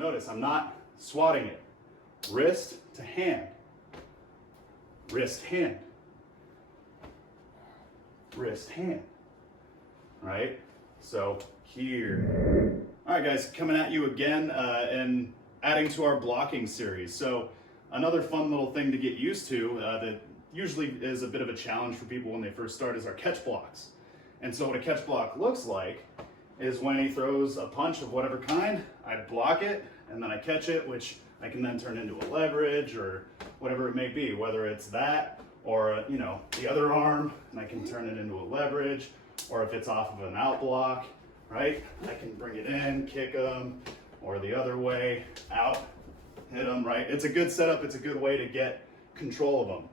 notice I'm not swatting it. Wrist to hand, wrist, hand, wrist, hand, right? So here. All right, guys, coming at you again and adding to our blocking series. So another fun little thing to get used to that usually is a bit of a challenge for people when they first start is our catch blocks. And so what a catch block looks like is when he throws a punch of whatever kind, I block it and then I catch it, which I can then turn into a leverage or whatever it may be, whether it's that or, you know, the other arm, and I can turn it into a leverage, or if it's off of an out block, right? I can bring it in, kick them, or the other way, out, hit them, right? It's a good setup. It's a good way to get control of them.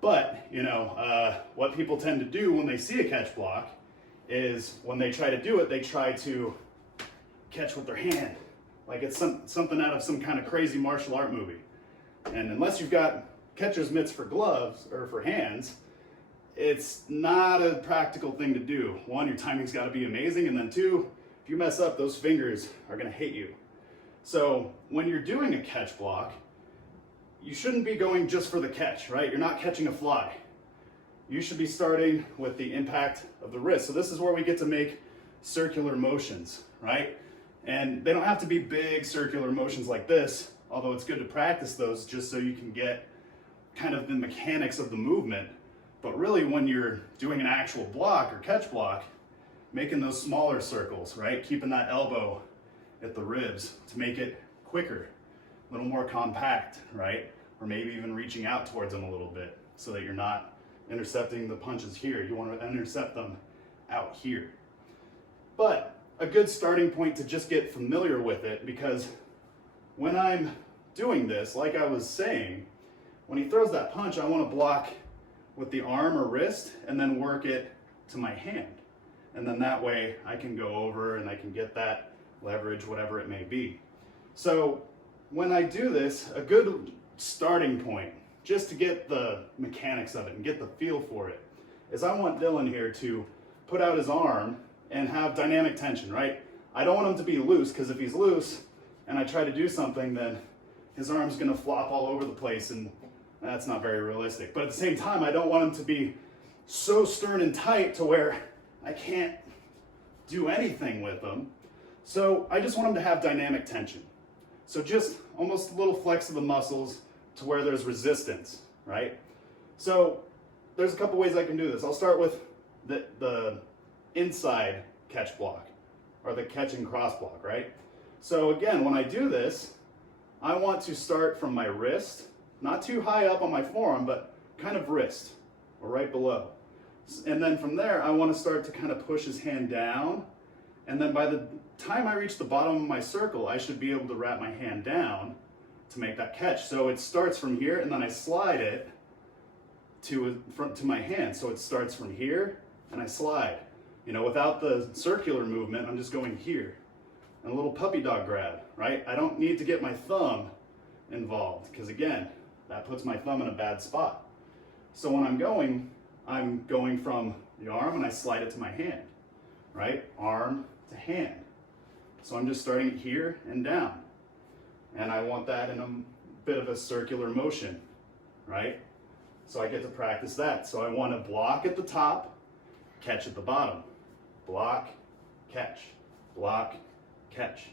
But, you know, what people tend to do when they see a catch block is when they try to do it, they try to catch with their hand. Like it's something out of some kind of crazy martial art movie. And unless you've got catcher's mitts for gloves or for hands, it's not a practical thing to do. One, your timing's got to be amazing, and then two, if you mess up, those fingers are going to hate you. So when you're doing a catch block, you shouldn't be going just for the catch, right? You're not catching a fly. You should be starting with the impact of the wrist. So this is where we get to make circular motions, right? And they don't have to be big circular motions like this, although it's good to practice those just so you can get kind of the mechanics of the movement. But really when you're doing an actual block or catch block, making those smaller circles, right? Keeping that elbow at the ribs to make it quicker, a little more compact, right? Or maybe even reaching out towards them a little bit so that you're not intercepting the punches here. You want to intercept them out here. But a good starting point to just get familiar with it, because when I'm doing this, like I was saying, when he throws that punch, I want to block with the arm or wrist and then work it to my hand. And then that way I can go over and I can get that leverage, whatever it may be. So when I do this, a good starting point, just to get the mechanics of it and get the feel for it, is I want Dylan here to put out his arm and have dynamic tension, right? I don't want him to be loose, because if he's loose and I try to do something, then his arm's gonna flop all over the place, and that's not very realistic. But at the same time, I don't want him to be so stern and tight to where I can't do anything with him. So I just want him to have dynamic tension. So just almost a little flex of the muscles to where there's resistance, right? So there's a couple ways I can do this. I'll start with the inside catch block, or the catch and cross block, right? So again, when I do this, I want to start from my wrist, not too high up on my forearm, but kind of wrist, or right below. And then from there, I want to start to kind of push his hand down. And then by the time I reach the bottom of my circle, I should be able to wrap my hand down to make that catch. So it starts from here, and then I slide it to my hand. So it starts from here, and I slide. You know, without the circular movement, I'm just going here. And a little puppy dog grab, right? I don't need to get my thumb involved, because again, that puts my thumb in a bad spot. So when I'm going from the arm and I slide it to my hand, right? Arm to hand. So I'm just starting it here and down. And I want that in a bit of a circular motion, right? So I get to practice that. So I want to block at the top, catch at the bottom. Block, catch, block, catch.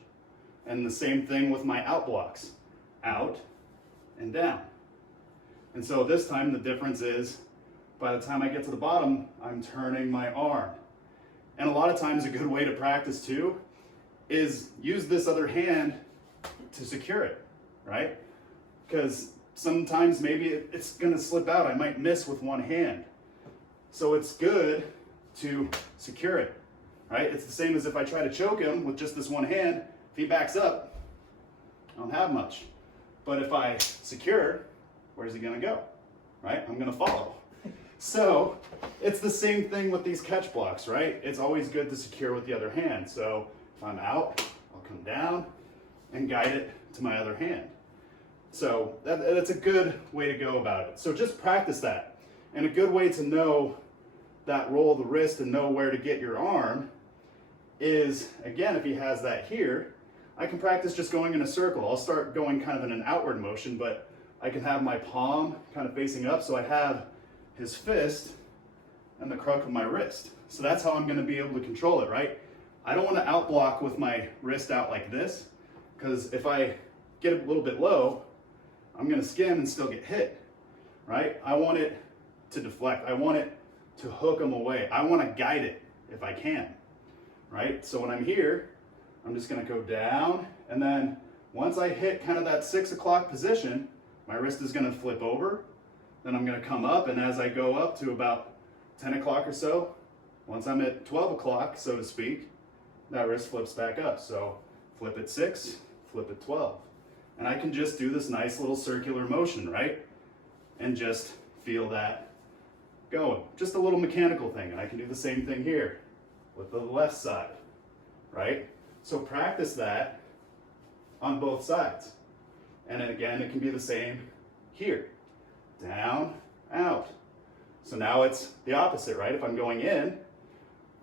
And the same thing with my out blocks. Out and down. And so this time the difference is, by the time I get to the bottom, I'm turning my arm. And a lot of times a good way to practice too is use this other hand to secure it, right? Because sometimes maybe it's gonna slip out. I might miss with one hand. So it's good to secure it, right? It's the same as if I try to choke him with just this one hand. If he backs up, I don't have much. But if I secure, where's he gonna go, right? I'm gonna follow. So it's the same thing with these catch blocks, right? It's always good to secure with the other hand. So if I'm out, I'll come down and guide it to my other hand. So that's a good way to go about it. So just practice that. And a good way to know that roll of the wrist and know where to get your arm is, again, if he has that here, I can practice just going in a circle. I'll start going kind of in an outward motion, but I can have my palm kind of facing up, so I have his fist and the crook of my wrist. So that's how I'm gonna be able to control it, right? I don't wanna outblock with my wrist out like this, because if I get a little bit low, I'm gonna skim and still get hit, right? I want it to deflect. I want it to hook them away. I wanna guide it if I can, right? So when I'm here, I'm just gonna go down, and then once I hit kind of that 6 o'clock position, my wrist is gonna flip over, then I'm gonna come up, and as I go up to about 10 o'clock or so, once I'm at 12 o'clock, so to speak, that wrist flips back up. So flip at 6, flip at 12. And I can just do this nice little circular motion, right? And just feel that going. Just a little mechanical thing. And I can do the same thing here with the left side, right? So practice that on both sides. And then again, it can be the same here. Down, out. So now it's the opposite, right? If I'm going in,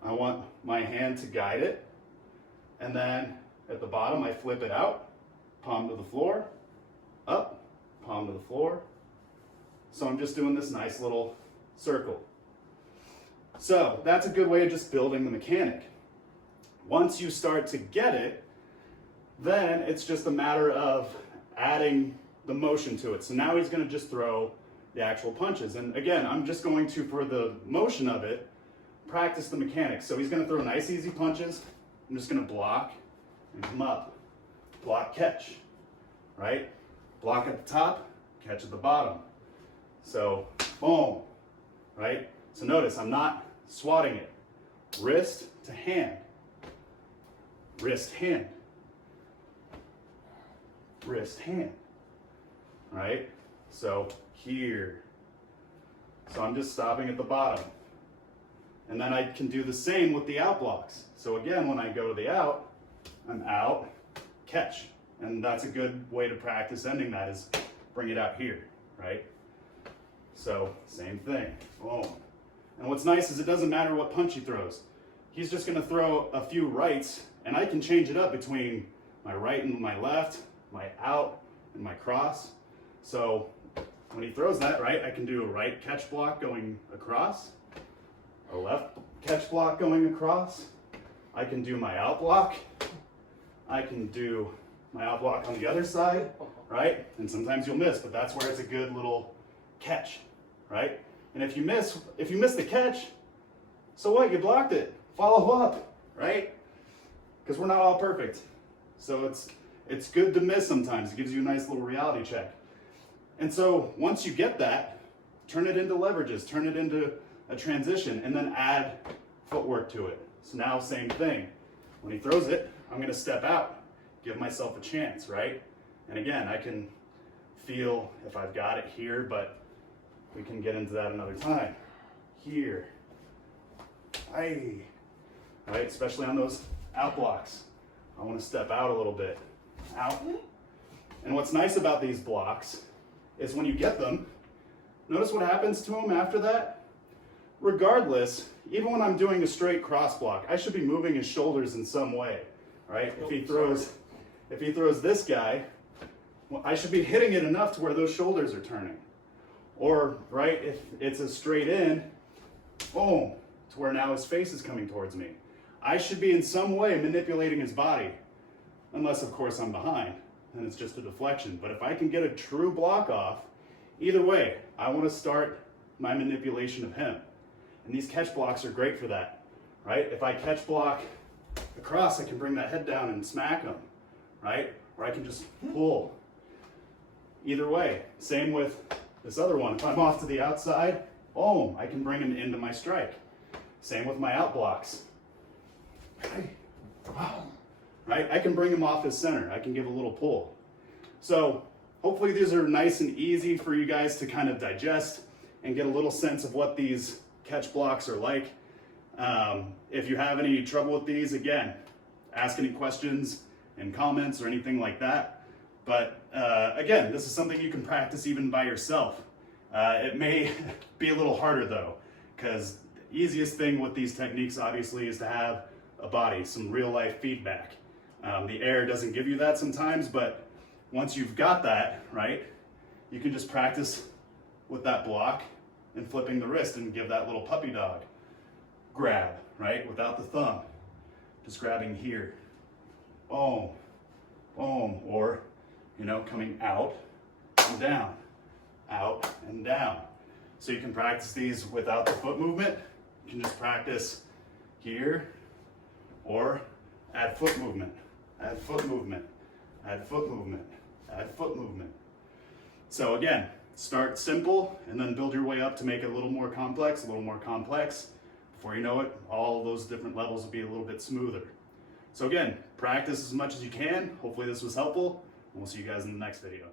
I want my hand to guide it. And then at the bottom, I flip it out, palm to the floor, up, palm to the floor. So I'm just doing this nice little circle. So that's a good way of just building the mechanic. Once you start to get it, then it's just a matter of adding the motion to it. So now he's gonna just throw the actual punches. And again, I'm just going to, for the motion of it, practice the mechanics. So he's gonna throw nice, easy punches. I'm just gonna block and come up. Block, catch, right? Block at the top, catch at the bottom. So, boom, right? So notice, I'm not swatting it. Wrist to hand. Wrist, hand. Wrist, hand, right? So here. So I'm just stopping at the bottom. And then I can do the same with the out blocks. So again, when I go to the out, I'm out, catch. And that's a good way to practice ending that, is bring it out here, right? So same thing, boom. And what's nice is it doesn't matter what punch he throws. He's just gonna throw a few rights, and I can change it up between my right and my left, my out and my cross. So when he throws that, right, I can do a right catch block going across, a left catch block going across. I can do my out block. I can do my out block on the other side, right? And sometimes you'll miss, but that's where it's a good little catch, right? And if you miss the catch, so what? You blocked it. Follow up, right? Because we're not all perfect. So it's good to miss sometimes. It gives you a nice little reality check. And so once you get that, turn it into leverages, turn it into a transition, and then add footwork to it. So now same thing. When he throws it, I'm gonna step out, give myself a chance, right? And again, I can feel if I've got it here, but we can get into that another time. Here, right? Especially on those out blocks. I wanna step out a little bit, out. And what's nice about these blocks is when you get them, notice what happens to them after that? Regardless, even when I'm doing a straight cross block, I should be moving his shoulders in some way, right? If he throws this guy, well, I should be hitting it enough to where those shoulders are turning. Or, right, if it's a straight in, boom, to where now his face is coming towards me. I should be in some way manipulating his body, unless of course I'm behind, and it's just a deflection. But if I can get a true block off, either way, I want to start my manipulation of him. And these catch blocks are great for that, right? If I catch block across, I can bring that head down and smack him, right? Or I can just pull. Either way, same with this other one. If I'm off to the outside, boom, I can bring him into my strike. Same with my out blocks. Right? I can bring him off his center. I can give a little pull. So hopefully these are nice and easy for you guys to kind of digest and get a little sense of what these catch blocks are like. If you have any trouble with these, again, ask any questions and comments or anything like that. But again, this is something you can practice even by yourself. It may be a little harder though, because the easiest thing with these techniques obviously is to have a body, some real life feedback. The air doesn't give you that sometimes, but once you've got that, right, you can just practice with that block and flipping the wrist and give that little puppy dog grab, right, without the thumb. Just grabbing here, boom, boom, or, you know, coming out and down, out and down. So you can practice these without the foot movement. You can just practice here, or add foot movement, add foot movement, add foot movement, add foot movement. So again, start simple and then build your way up to make it a little more complex, a little more complex. Before you know it, all those different levels will be a little bit smoother. So again, practice as much as you can. Hopefully this was helpful, and we'll see you guys in the next video.